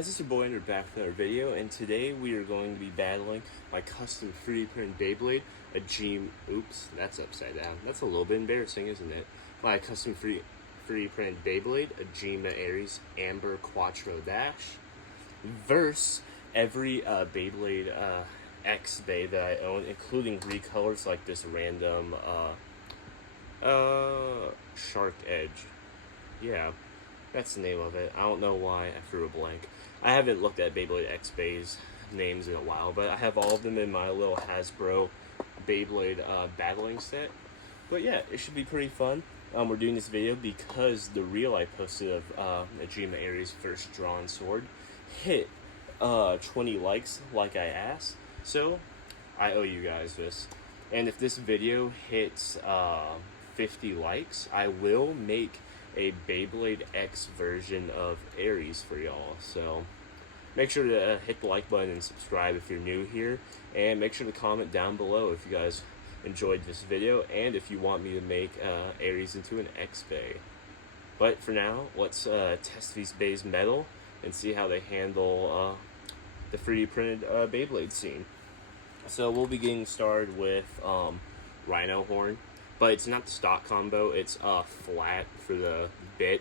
guys, it's your boy Ender back with another video, and today we are going to be battling my custom 3D printed Beyblade, oops, that's upside down. That's a little bit embarrassing, isn't it? My custom 3D printed Beyblade, Agèma Aries Amber Quattro Dash, versus every Beyblade X Bay that I own, including recolors like this random Shark Edge. Yeah. That's the name of it. I don't know why I threw a blank. I haven't looked at Beyblade X Bay's names in a while, but I have all of them in my little Hasbro Beyblade battling set. But yeah, it should be pretty fun. We're doing this video because the reel I posted of Agèma Aries' first drawn sword hit 20 likes like I asked. So I owe you guys this. And if this video hits 50 likes, I will make a Beyblade X version of Aries for y'all. So make sure to hit the like button and subscribe if you're new here, and make sure to comment down below if you guys enjoyed this video and if you want me to make Aries into an X Bay. But for now, let's test these Bays metal and see how they handle the 3D printed Beyblade scene. So we'll be getting started with Rhino Horn. But it's not the stock combo, it's flat for the bit,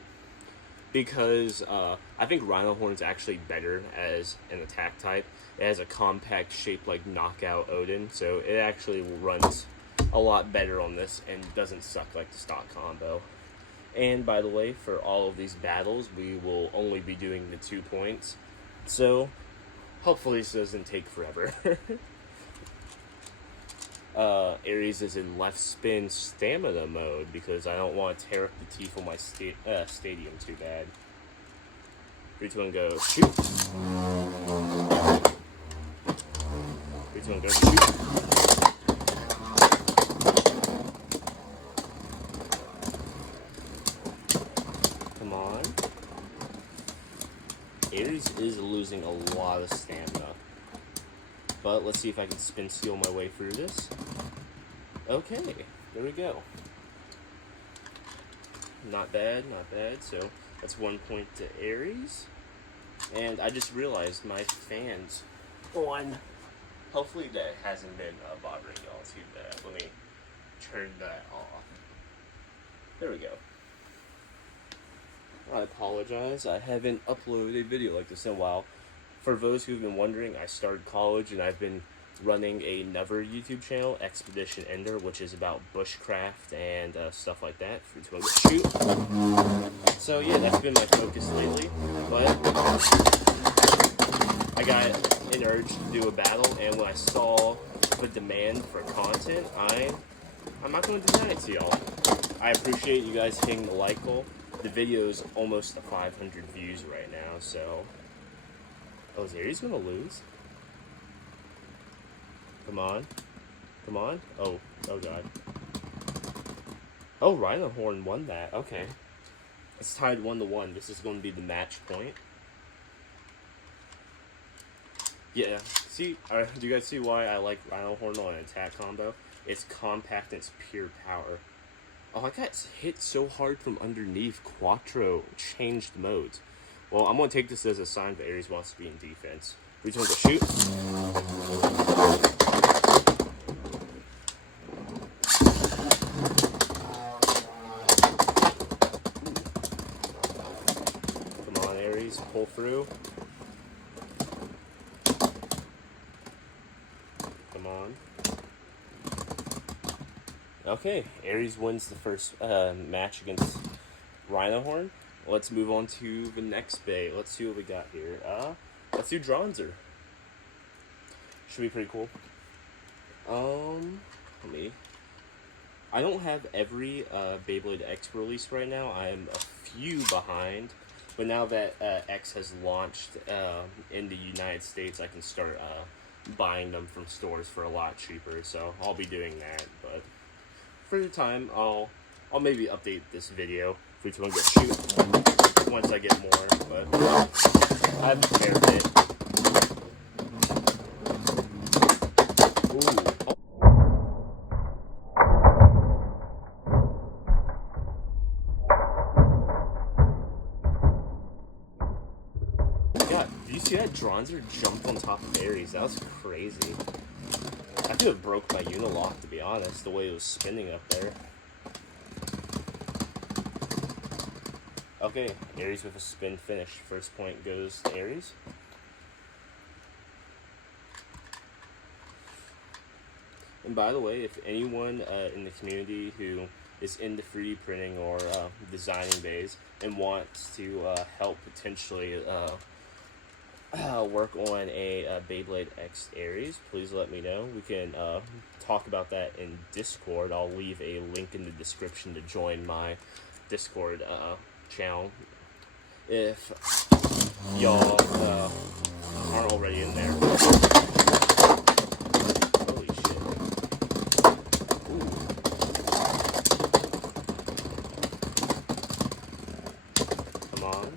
because I think Rhino Horn's actually better as an attack type. It has a compact shape like Knockout Odin, so it actually runs a lot better on this and doesn't suck like the stock combo. And by the way, for all of these battles, we will only be doing the 2 points, so hopefully this doesn't take forever. Aries is in left spin stamina mode because I don't want to tear up the teeth of my stadium too bad. 3, 2, 1, go, shoot! 3, 2, 1, go, shoot! Come on. Aries is losing a lot of stamina. But let's see if I can spin steal my way through this. Okay, there we go. Not bad, not bad. So that's 1 point to Aries. And I just realized my fans on. Hopefully that hasn't been bothering y'all too bad. Let me turn that off. There we go. I apologize. I haven't uploaded a video like this in a while. For those who've been wondering, I started college and I've been running another YouTube channel, Expedition Ender, which is about bushcraft and stuff like that. 3, 2, 1, shoot! So yeah, that's been my focus lately. But I got an urge to do a battle, and when I saw the demand for content, I'm not going to deny it to y'all. I appreciate you guys hitting the like goal. The video is almost to 500 views right now, so. Oh, is Aries gonna lose? Come on. Come on. Oh god. Oh, Rhino Horn won that. Okay. It's tied 1-1. This is going to be the match point. Yeah. See, do you guys see why I like Rhino Horn on an attack combo? It's compact and it's pure power. Oh, I got hit so hard from underneath. Quattro changed modes. Well, I'm going to take this as a sign that Aries wants to be in defense. 3, 2, 1, go, shoot! Come on, Aries, pull through. Come on. Okay, Aries wins the first match against Rhino Horn. Let's move on to the next Bay. Let's see what we got here. Let's do Dronzer. Should be pretty cool. I don't have every Beyblade X release right now. I'm a few behind. But now that X has launched in the United States, I can start buying them from stores for a lot cheaper. So I'll be doing that. But for the time, I'll maybe update this video. 3, 2, 1, go, shoot. Once I get more, but I have a fair bit. Ooh. you see that Dronzer jumped on top of Aries? That was crazy. I could have broke my Unilock, to be honest, the way it was spinning up there. Okay, Aries with a spin finish. First point goes to Aries. And by the way, if anyone in the community who is into 3D printing or designing bays and wants to help potentially work on a Beyblade X Aries, please let me know. We can talk about that in Discord. I'll leave a link in the description to join my Discord channel if y'all aren't already in there. Holy shit. Ooh. Come on.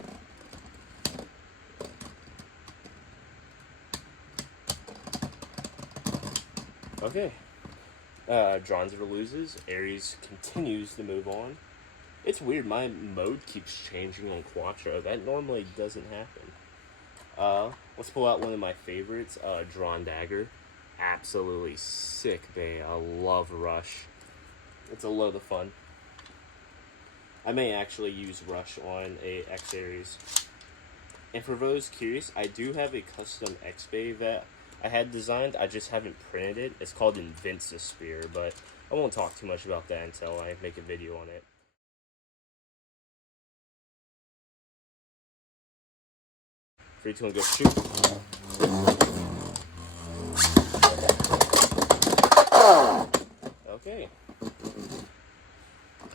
Okay. Dronzer loses. Aries continues to move on. It's weird, my mode keeps changing on Quattro. That normally doesn't happen. Let's pull out one of my favorites, Drawn Dagger. Absolutely sick bay. I love Rush. It's a load of fun. I may actually use Rush on a X Aries. And for those curious, I do have a custom X bay that I had designed. I just haven't printed it. It's called Invincisphere, but I won't talk too much about that until I make a video on it. 3, 2, 1, go shoot. Okay.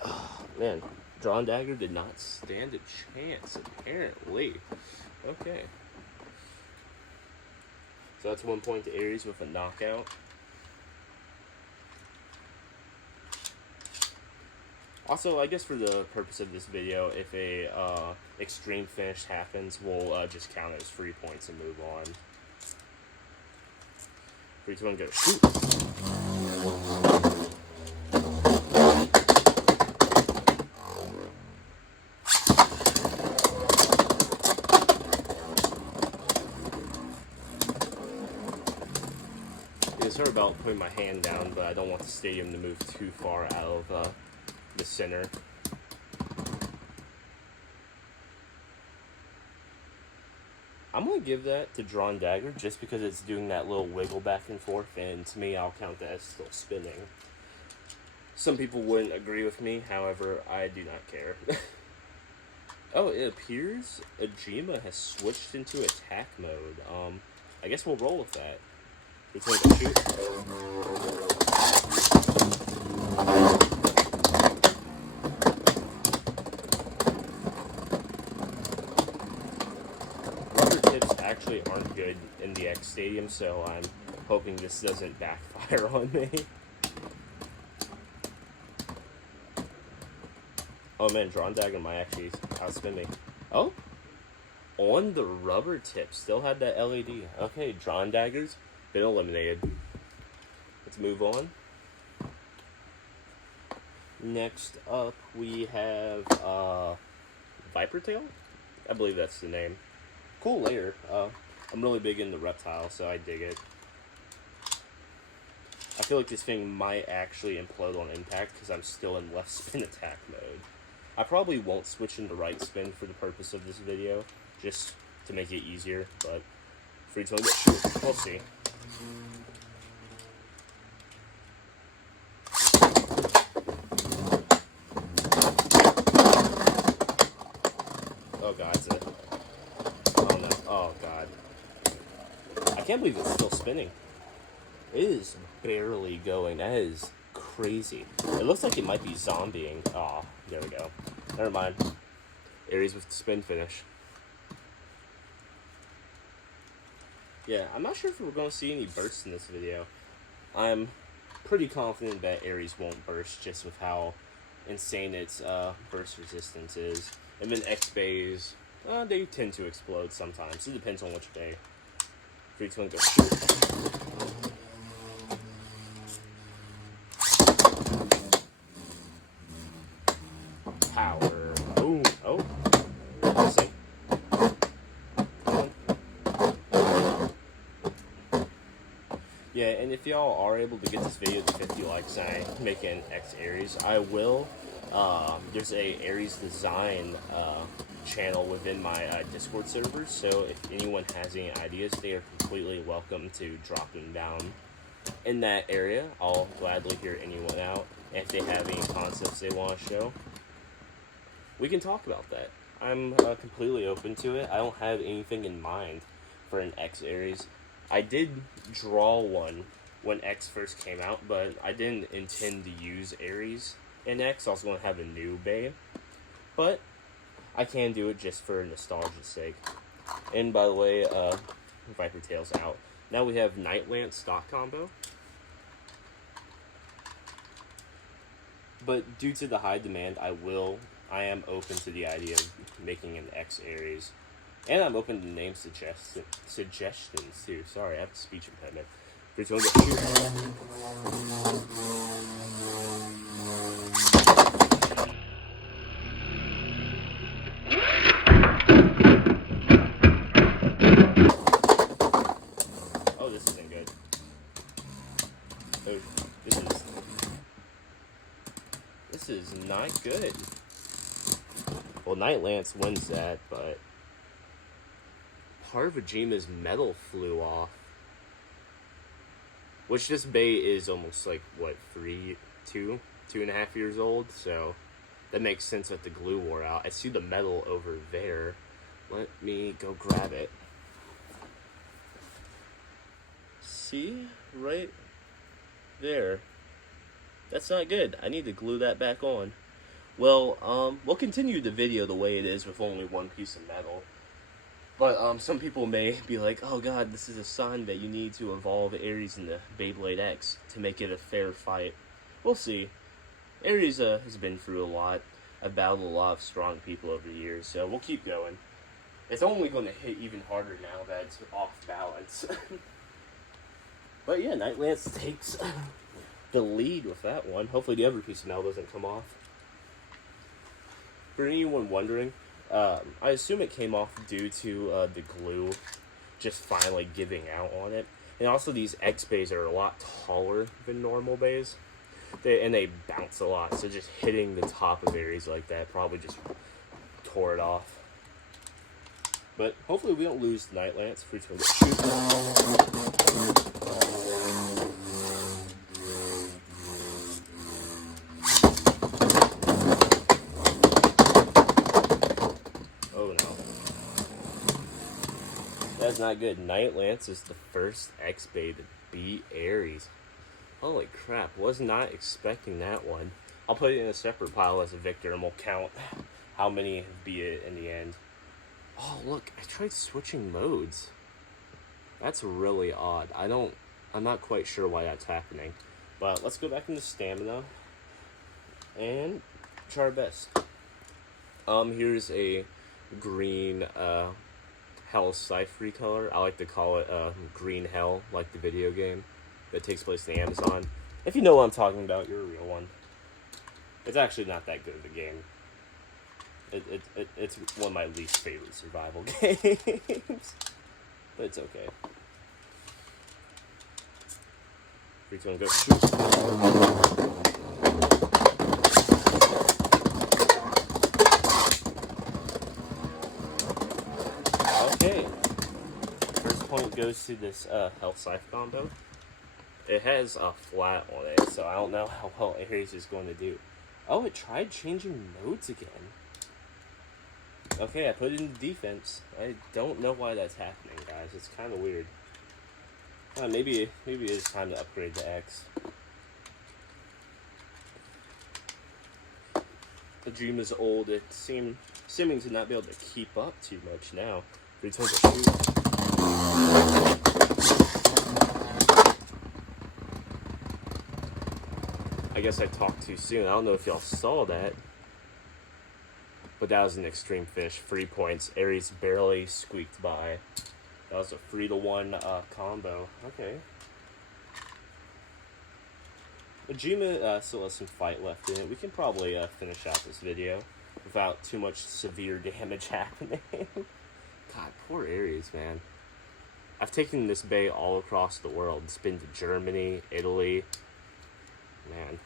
Oh, man, Drawn Dagger did not stand a chance, apparently. Okay. So that's 1 point to Aries with a knockout. Also, I guess for the purpose of this video, if a extreme finish happens, we'll just count it as 3 points and move on. 3, 2, 1, go shoot. Yeah, sorry about putting my hand down, but I don't want the stadium to move too far out of the center. I'm going to give that to Drawn Dagger just because it's doing that little wiggle back and forth, and to me I'll count that as still spinning. Some people wouldn't agree with me, however, I do not care. Oh, it appears Agèma has switched into attack mode. I guess we'll roll with that. It's going to shoot. Actually aren't good in the X Stadium, so I'm hoping this doesn't backfire on me. Oh man, Drawn Dagger might actually outspin me. Oh, on the rubber tip, still had that LED. Okay, Drawn Dagger's been eliminated. Let's move on. Next up, we have Viper Tail. I believe that's the name. Cool layer. I'm really big into reptiles, so I dig it. I feel like this thing might actually implode on impact because I'm still in left spin attack mode. I probably won't switch into right spin for the purpose of this video, just to make it easier, but 3, 2, 1, go shoot. We'll see. Oh god, is it? Oh no. Oh god. I can't believe it's still spinning. It is barely going. That is crazy. It looks like it might be zombieing. Oh, there we go. Never mind. Aries with spin finish. Yeah, I'm not sure if we're going to see any bursts in this video. I'm pretty confident that Aries won't burst just with how insane its burst resistance is. And then X bays, they tend to explode sometimes. It depends on which bay. 3, 2, 1, go shoot. Power. Boom. Oh. Sink. Come on. And if y'all are able to get this video to 50 likes and I make an X Aries, I will. There's a Aries design channel within my Discord server, so if anyone has any ideas, they are completely welcome to drop them down in that area. I'll gladly hear anyone out. And if they have any concepts they want to show, we can talk about that. I'm completely open to it. I don't have anything in mind for an X Aries. I did draw one when X first came out, but I didn't intend to use Aries in X. I was going to have a new Bay, but I can do it just for nostalgia's sake. And by the way, Viper Tail's out. Now we have Night Lance stock combo. But due to the high demand, I am open to the idea of making an X Aries. And I'm open to name suggestions too. Sorry, I have a speech impediment. Oh, this isn't good. Oh, this is not good. Well, Night Lance wins that, but part of Agèma's metal flew off. Which this Bay is almost like, what, 2.5 years old, so that makes sense that the glue wore out. I see the metal over there. Let me go grab it. See? Right there. That's not good. I need to glue that back on. Well, we'll continue the video the way it is with only one piece of metal. But some people may be like, oh god, this is a sign that you need to evolve Aries into Beyblade X to make it a fair fight. We'll see. Aries has been through a lot. I've battled a lot of strong people over the years, so we'll keep going. It's only going to hit even harder now that it's off balance. But yeah, Night Lance takes the lead with that one. Hopefully the other piece of metal doesn't come off. For anyone wondering, I assume it came off due to the glue just finally giving out on it. And also these X bays are a lot taller than normal bays. They bounce a lot, so just hitting the top of Aries like that probably just tore it off. But hopefully we don't lose Night Lance. Fruit's gonna get shoot. That's not good. Night Lance is the first X-Bay to beat Aries. Holy crap, was not expecting that one. I'll put it in a separate pile as a victor and we'll count how many beat it in the end. Oh look, I tried switching modes. That's really odd. I'm not quite sure why that's happening. But let's go back into stamina and try our best. Here's a green Hell Cyphery color. I like to call it Green Hell, like the video game that takes place in Amazon. If you know what I'm talking about, you're a real one. It's actually not that good of a game. It's one of my least favorite survival games. But it's okay. 3, 2, 1, go. Shoot. Point goes to this health scythe combo. It has a flat on it, so I don't know how well Aries is going to do. Oh, it tried changing modes again. Okay, I put it in defense. I don't know why that's happening, guys. It's kind of weird. Maybe it is time to upgrade to X. Agèma's old. It seeming to not be able to keep up too much now. Return to shoot. I guess I talked too soon. I don't know if y'all saw that, but that was an extreme fish. 3 points. Aries barely squeaked by. That was a 3-to-1 combo. Okay. Agèma still has some fight left in it. We can probably finish out this video without too much severe damage happening. God, poor Aries, man. I've taken this bay all across the world. It's been to Germany, Italy. Man,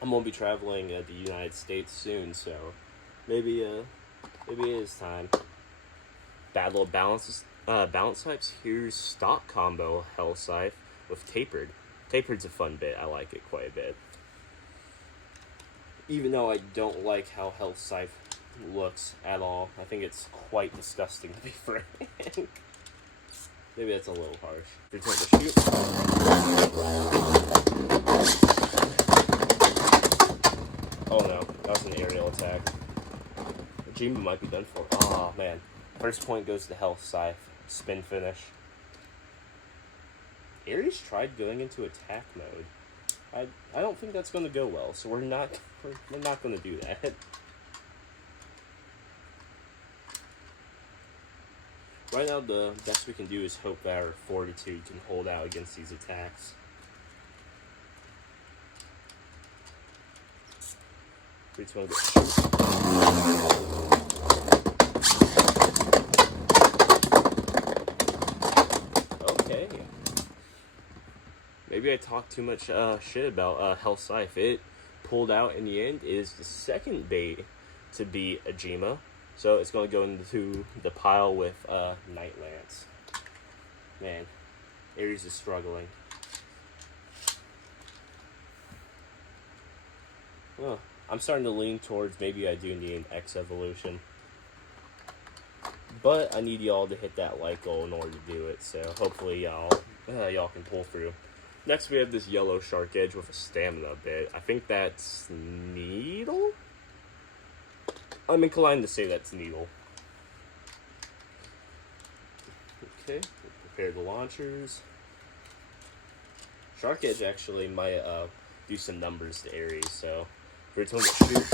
I'm gonna be traveling the United States soon, so maybe it is time. Bad little balance types. Here's stock combo Hell Scythe with tapered. Tapered's a fun bit. I like it quite a bit. Even though I don't like how Hell Scythe looks at all. I think it's quite disgusting to be frank. Maybe that's a little harsh. Return to shoot. Oh no, that was an aerial attack. Agèma might be done for. Oh man. First point goes to Hell Scythe. Spin finish. Ares tried going into attack mode. I don't think that's going to go well, so we're not going to do that. Right now, the best we can do is hope that our fortitude can hold out against these attacks. Okay. Maybe I talked too much shit about Hell Scythe. It pulled out in the end. It is the second bait to beat Agèma. So it's going to go into the pile with Night Lance. Man, Ares is struggling. Oh, I'm starting to lean towards maybe I do need an X evolution. But I need y'all to hit that like goal in order to do it. So hopefully y'all can pull through. Next we have this yellow Shark Edge with a stamina bit. I think that's Needle? I'm inclined to say that's Needle. Okay, prepare the launchers. Shark Edge actually might do some numbers to Ares, so we're going to shoot.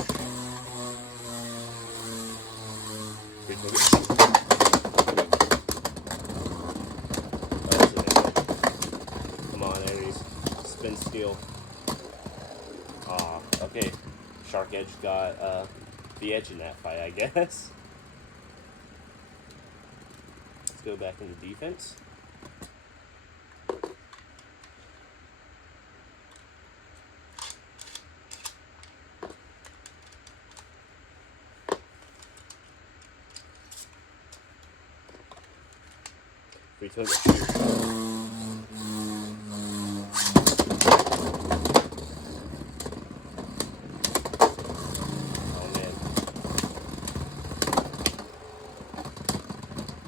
Come on, Ares. Spin steal. Aw, okay. Shark Edge got the edge in that fight, I guess. Let's go back into defense. Return to shoot.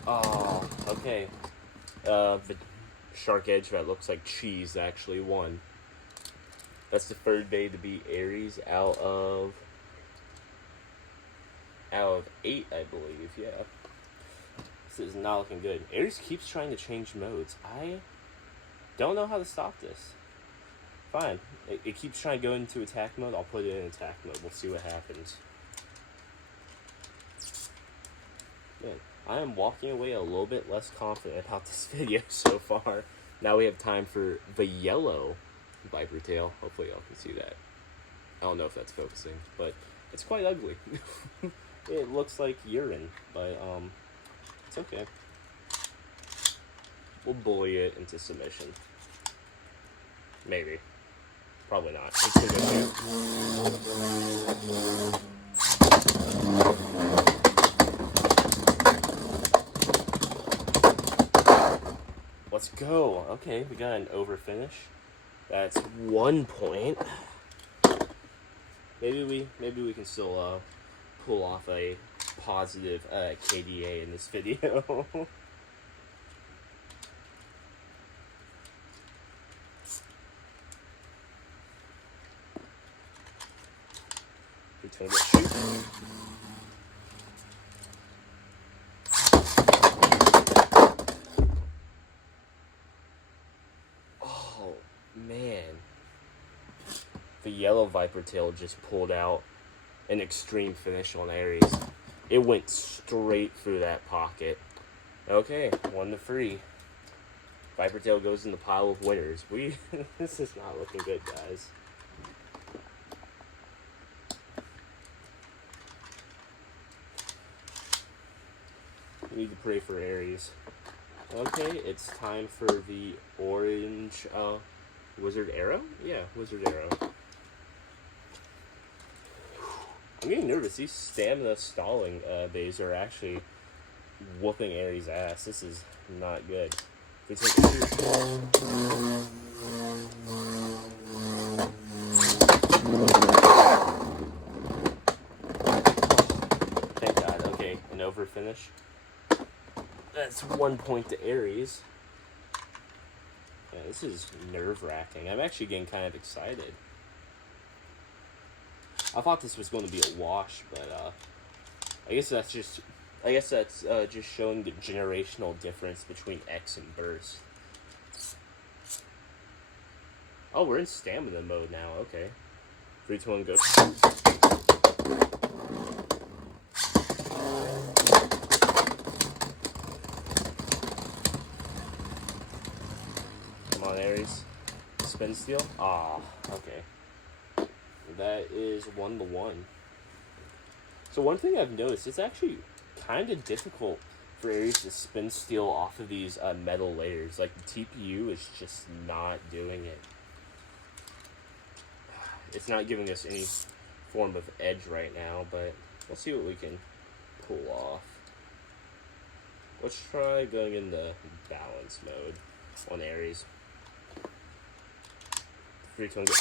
Oh, okay. The Shark Edge that looks like cheese actually won. That's the third bay to beat Ares out of 8, I believe. Yeah. This is not looking good. Ares keeps trying to change modes. I don't know how to stop this. Fine. It keeps trying to go into attack mode. I'll put it in attack mode. We'll see what happens. Man, I am walking away a little bit less confident about this video so far. Now we have time for the yellow Viper Tail. Hopefully y'all can see that. I don't know if that's focusing, but it's quite ugly. It looks like urine, but it's okay. We'll bully it into submission. Maybe. Probably not. It's a good Let's go. Okay, we got an over finish. That's 1 point. Maybe we can still pull off a positive KDA in this video. Return to shoot. Oh man. The yellow Viper Tail just pulled out an extreme finish on Ares. It went straight through that pocket. Okay, 1-3. Viper Tail goes in the pile of winners. This is not looking good, guys. We need to pray for Ares. Okay, it's time for the orange wizard arrow? Yeah, wizard arrow. I'm getting nervous. These stamina stalling bays are actually whooping Aries' ass. This is not good. Thank God. Okay, an over finish. That's 1 point to Aries. Yeah, this is nerve-wracking. I'm actually getting kind of excited. I thought this was going to be a wash, but I guess that's just showing the generational difference between X and Burst. Oh, we're in stamina mode now. Okay. 3, 2, 1, go. Come on, Aries. Spin steal. Ah, okay. That is 1 to 1. So one thing I've noticed, it's actually kind of difficult for Aries to spin steal off of these metal layers. Like the TPU is just not doing it. It's not giving us any form of edge right now, but we'll see what we can pull off. Let's try going into balance mode on Aries. 3, 2, 1, go.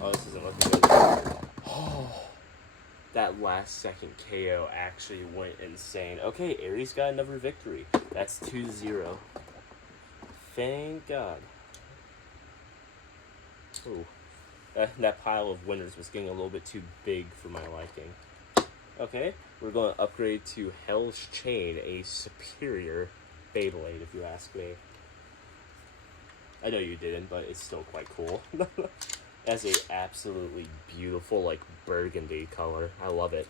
Oh, this isn't looking good. Oh, that last second KO actually went insane. Okay, Aries got another victory. That's 2-0. Thank God. Ooh. That pile of winners was getting a little bit too big for my liking. Okay, we're going to upgrade to Hell's Chain, a superior Beyblade, if you ask me. I know you didn't, but it's still quite cool. It has a absolutely beautiful, like, burgundy color. I love it.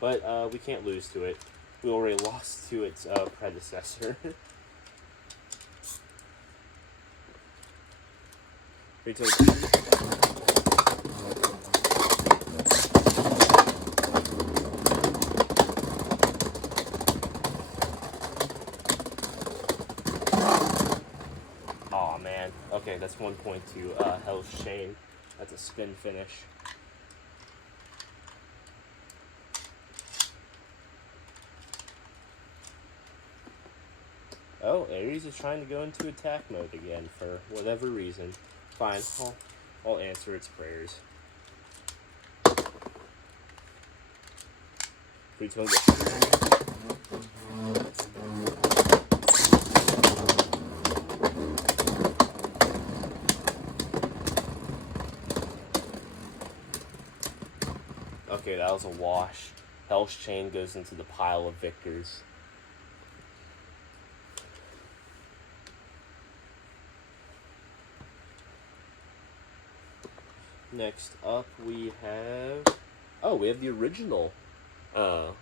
But we can't lose to it. We already lost to its predecessor. 3, 2, 1. Aw, man. Okay, that's 1 point to Hell's Chain. That's a spin finish. Oh, Aries is trying to go into attack mode again for whatever reason. Fine, I'll answer its prayers. 3, 2, 1, go. Okay, that was a wash. Hell's Chain goes into the pile of victors. Next up, we have the original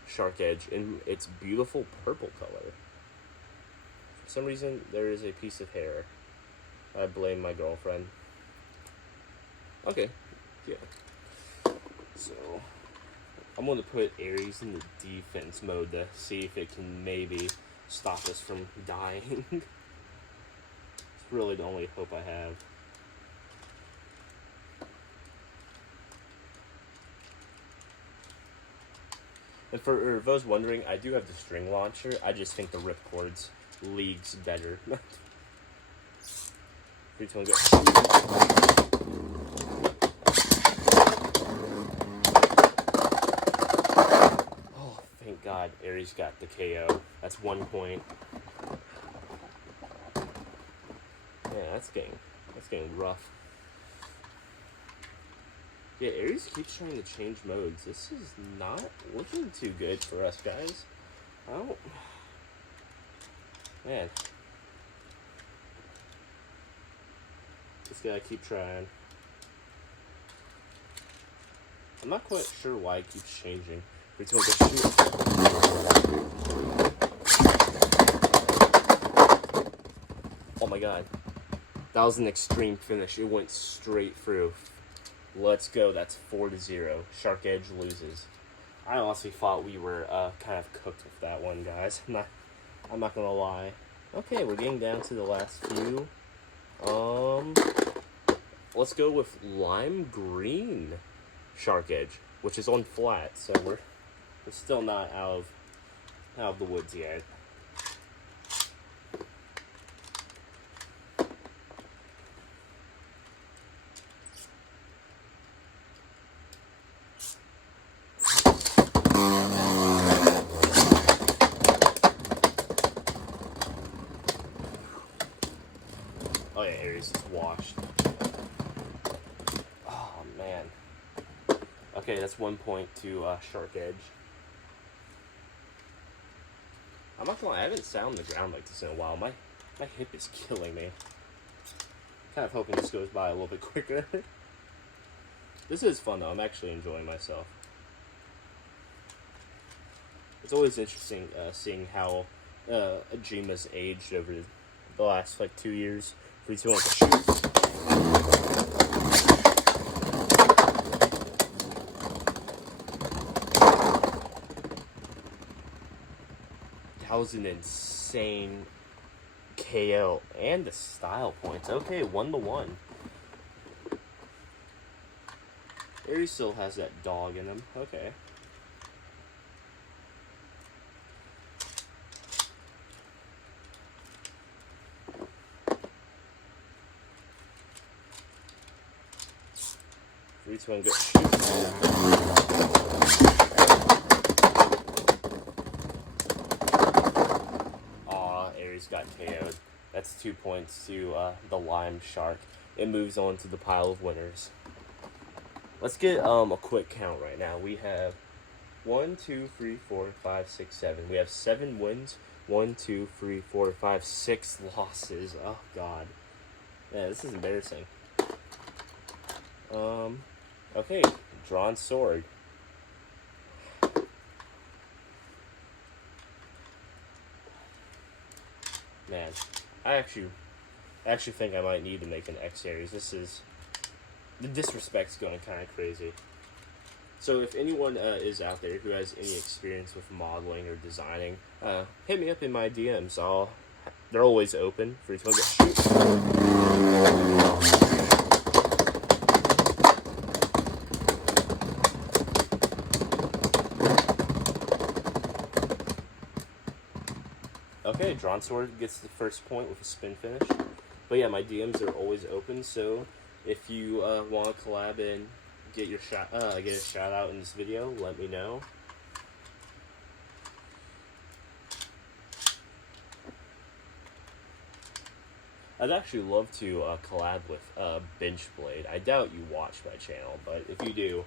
Shark Edge in its beautiful purple color. For some reason, there is a piece of hair. I blame my girlfriend. Okay, yeah. So, I'm going to put Aries in the defense mode to see if it can maybe stop us from dying. It's really the only hope I have. And for those wondering, I do have the string launcher. I just think the ripcords leagues better. 3, 2, 1, go. Oh, thank God, Aries got the KO. That's 1 point. Yeah, that's getting rough. Yeah, Aries keeps trying to change modes. This is not looking too good for us, guys. Man. Just gotta keep trying. I'm not quite sure why it keeps changing. Oh my God. That was an extreme finish. It went straight through. Let's go. That's 4-0. Shark Edge loses. I honestly thought we were kind of cooked with that one, guys. I'm not gonna lie. Okay, we're getting down to the last few. Let's go with lime green Shark Edge, which is on flat, so we're still not out of the woods yet. Oh yeah, Aries is washed. Oh man. Okay, that's 1 point to Shark Edge. I'm not gonna lie, I haven't sat on the ground like this in a while. My hip is killing me. Kind of hoping this goes by a little bit quicker. This is fun though. I'm actually enjoying myself. It's always interesting seeing how Agèma's aged over the last like 2 years. 3, 2, 1, shoot. 1,000 insane KO and the style points. Okay, 1-1. Aries still has that dog in him. Okay. Three, two, one, go. Aw, Aries got KO'd. That's 2 points to the Lime Shark. It moves on to the pile of winners. Let's get a quick count right now. We have 1, 2, 3, 4, 5, 6, 7. We have 7 wins. 1, 2, 3, 4, 5, 6 losses. Oh god. Yeah, this is embarrassing. Okay, drawn sword. Man, I actually think I might need to make an X series. The disrespect's going kind of crazy. So if anyone is out there who has any experience with modeling or designing, hit me up in my DMs. They're always open for each one to shoot. Okay, drawn sword gets the first point with a spin finish. But yeah, my DMs are always open, so if you want to collab and get a shout out in this video, let me know. I'd actually love to collab with Beyblade. I doubt you watch my channel, but if you do,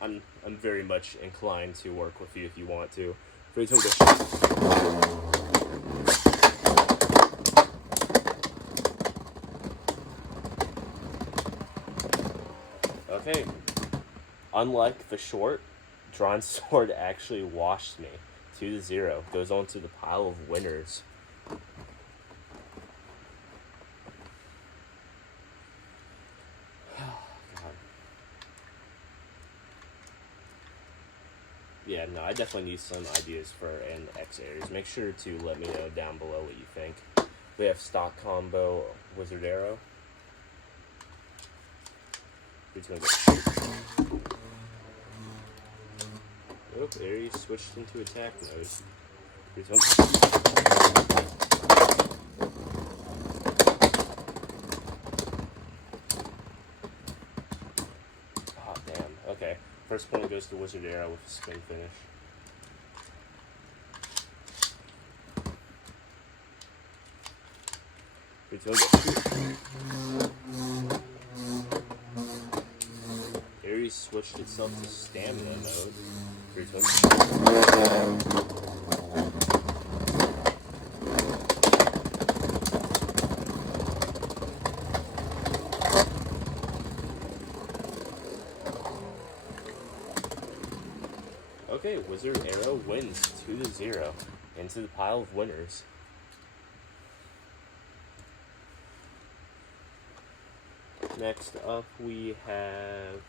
I'm very much inclined to work with you if you want to. Okay, unlike the short, drawn sword actually washed me 2-0. Goes on to the pile of winners. Yeah, no, I definitely need some ideas for an X Aries. Make sure to let me know down below what you think. We have stock combo Wizard Arrow. Oop, Aries switched into attack mode. Oh, damn. Okay. First point goes to Wizard Arrow with a spin finish. Aries switched itself to stamina mode. Okay, Wizard Arrow wins 2-0 into the pile of winners. Next up, we have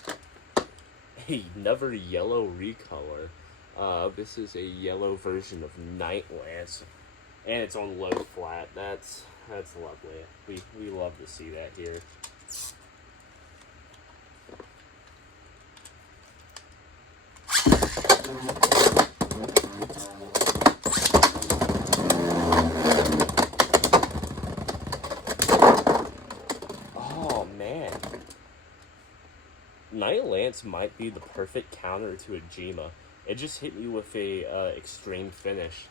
another yellow recolor. This is a yellow version of Night Lance, and it's on low flat. That's lovely. We love to see that here. Oh man, Night Lance might be the perfect counter to Agèma. It just hit me with a extreme finish.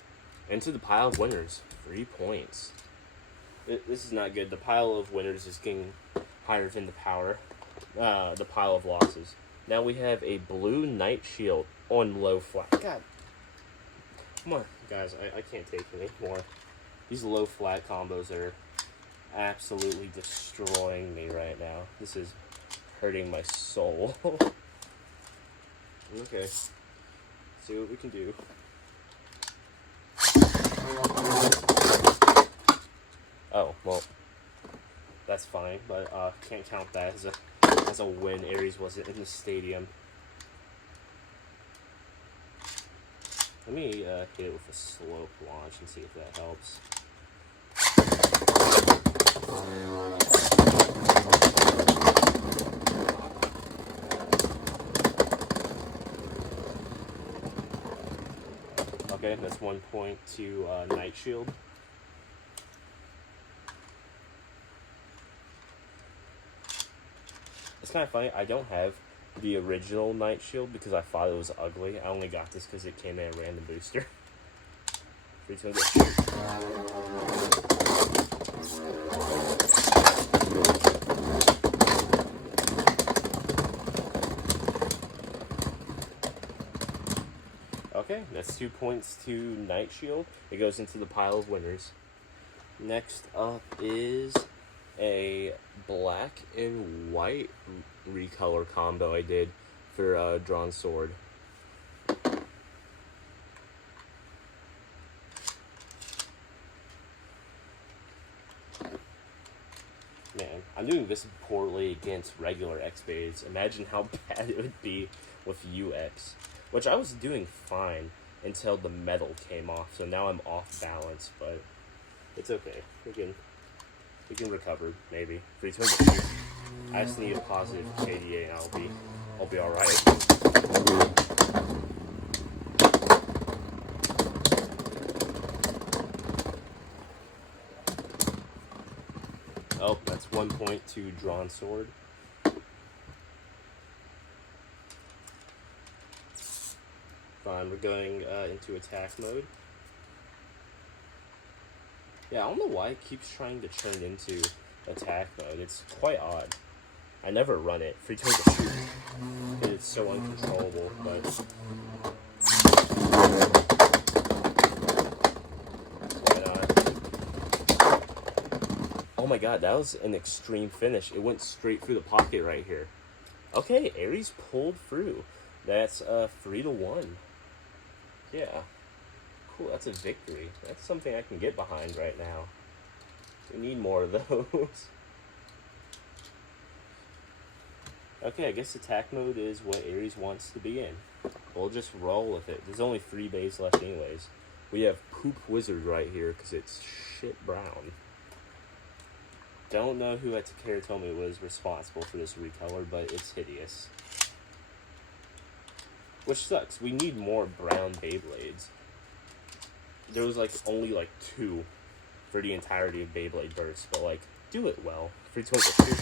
Into the pile of winners. 3 points. This is not good. The pile of winners is getting higher than the pile of losses. Now we have a blue Night Shield on low flat. God. Come on, guys. I can't take it anymore. These low flat combos are absolutely destroying me right now. This is hurting my soul. Okay. See what we can do. Oh, well, that's fine, but can't count that as a win. Aries wasn't in the stadium. Let me hit it with a slope launch and see if that helps. Okay, that's 1 point to Night Shield. It's kind of funny, I don't have the original Night Shield because I thought it was ugly. I only got this because it came in a random booster. Okay, that's 2 points to Night Shield. It goes into the pile of winners. Next up is a black and white recolor combo I did for Drawn Sword. Man, I'm doing this poorly against regular X-Blades. Imagine how bad it would be with UX. Which I was doing fine until the metal came off, so now I'm off balance, but it's okay. We can recover, maybe. 3 turns. I just need a positive KDA and I'll be alright. Oh, that's 1 point to Drawn Sword. Fine, we're going into attack mode. Yeah, I don't know why it keeps trying to turn into attack mode. It's quite odd. I never run it. Free turn to shoot. It's so uncontrollable, but why not? Oh my god, that was an extreme finish. It went straight through the pocket right here. Okay, Aries pulled through. That's 3-1. Yeah. Cool, that's a victory. That's something I can get behind right now. We need more of those. Okay, I guess attack mode is what Aries wants to be in. We'll just roll with it. There's only 3 bays left anyways. We have Poop Wizard right here because it's shit brown. Don't know who at Takara told me was responsible for this recolor, but it's hideous. Which sucks. We need more brown Beyblades. There was only 2 for the entirety of Beyblade Burst, but do it well. Free to shoot.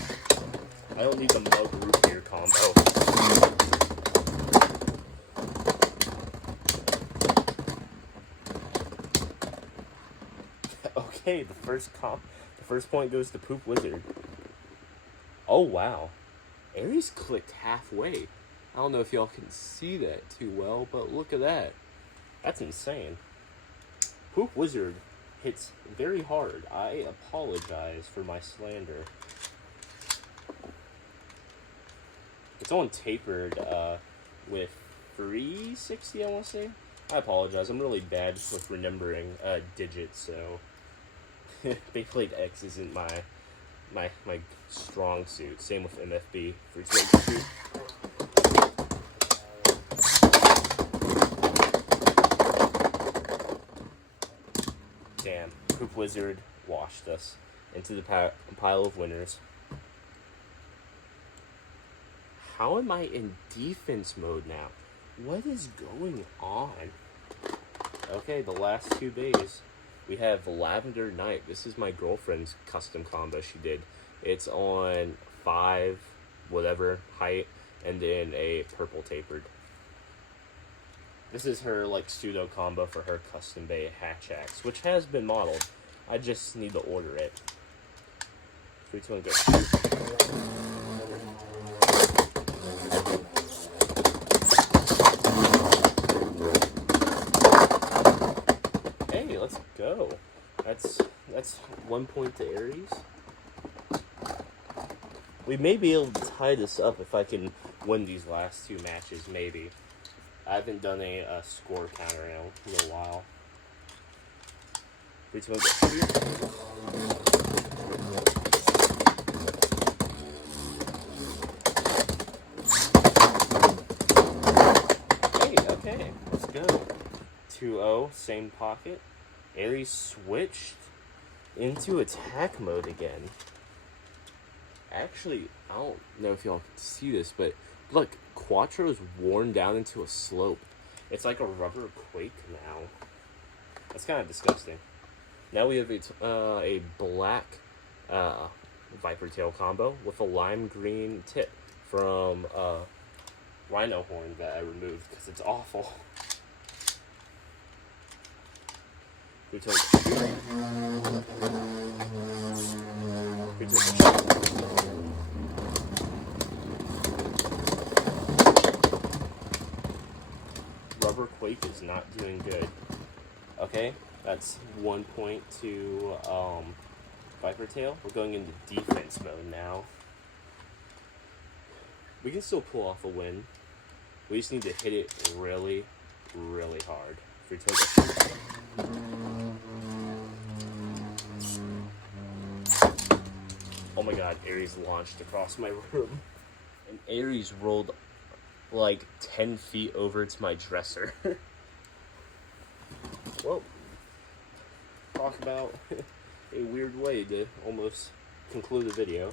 I don't need the mug root beer combo. Okay, the first point goes to Poop Wizard. Oh wow, Aries clicked halfway. I don't know if y'all can see that too well, but look at that. That's insane. Poop Wizard hits very hard. I apologize for my slander. It's on tapered with 360, I want to say. I apologize. I'm really bad with remembering digits, so Beyblade X isn't my strong suit. Same with MFB. Free to shoot. Damn, Poop Wizard washed us into the pile of winners. How am I in defense mode now? What is going on? Okay, the last 2 bays. We have Lavender Night. This is my girlfriend's custom combo she did. It's on 5, whatever, height, and then a purple tapered. This is her, like, pseudo combo for her custom bay hatch axe, which has been modeled. I just need to order it. 3, 2, 1, go. Hey, let's go. That's 1 point to Aries. We may be able to tie this up if I can win these last 2 matches, maybe. I haven't done a score counter in a little while. 3, 2, 1, go. Hey, okay, let's go. 2-0, same pocket. Aries switched into attack mode again. Actually, I don't know if y'all can see this, but look, Quattro is worn down into a slope. It's like a rubber quake now. That's kind of disgusting. Now we have a black Viper Tail combo with a lime green tip from Rhino Horn that I removed because it's awful. Rubber Quake is not doing good. Okay, that's 1 point to Viper Tail. We're going into defense mode now. We can still pull off a win. We just need to hit it really, really hard. Oh my god, Aries launched across my room. And Aries rolled like 10 feet over to my dresser. Well, talk about a weird way to almost conclude the video.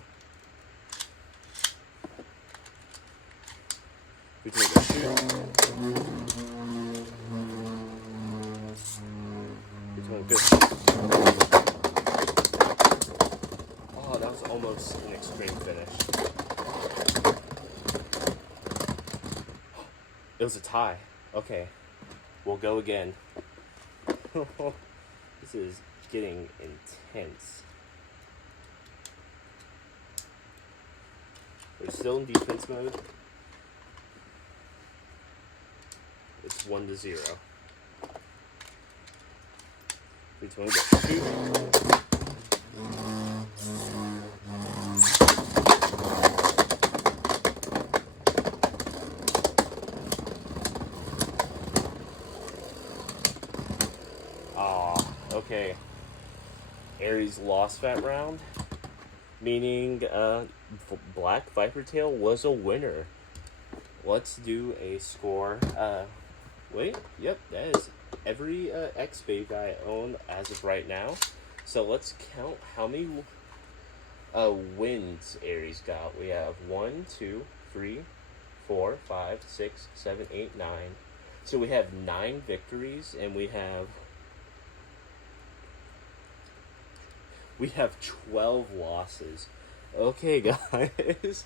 We can make a shoot. Good. Oh, that was almost an extreme finish. It was a tie. Okay, we'll go again. This is getting intense. We're still in defense mode. It's 1-0. 3, 2, 1, go. Okay. Aries lost that round, meaning Black Viper Tail was a winner. Let's do a score. Wait, yep, that is every X-Babe I own as of right now. So let's count how many wins Aries got. We have 1, 2, 3, 4, 5, 6, 7, 8, 9. So we have 9 victories, and we have 12 losses. Okay, guys.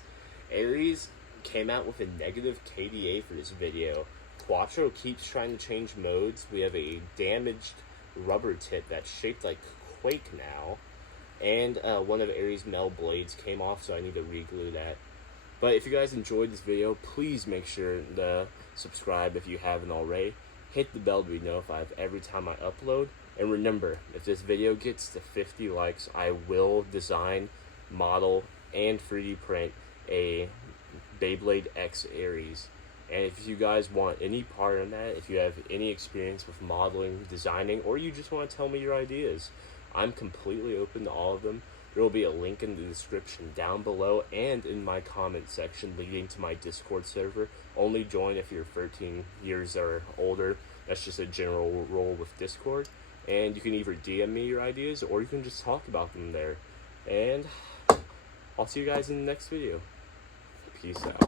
Aries came out with a negative KDA for this video. Quattro keeps trying to change modes. We have a damaged rubber tip that's shaped like Quake now. And one of Aries' metal blades came off, so I need to re-glue that. But if you guys enjoyed this video, please make sure to subscribe if you haven't already. Hit the bell to be notified every time I upload. And remember, if this video gets to 50 likes, I will design, model, and 3D print a Beyblade X Aries. And if you guys want any part in that, if you have any experience with modeling, designing, or you just want to tell me your ideas, I'm completely open to all of them. There will be a link in the description down below and in my comment section leading to my Discord server. Only join if you're 13 years or older. That's just a general rule with Discord. And you can either DM me your ideas or you can just talk about them there. And I'll see you guys in the next video. Peace out.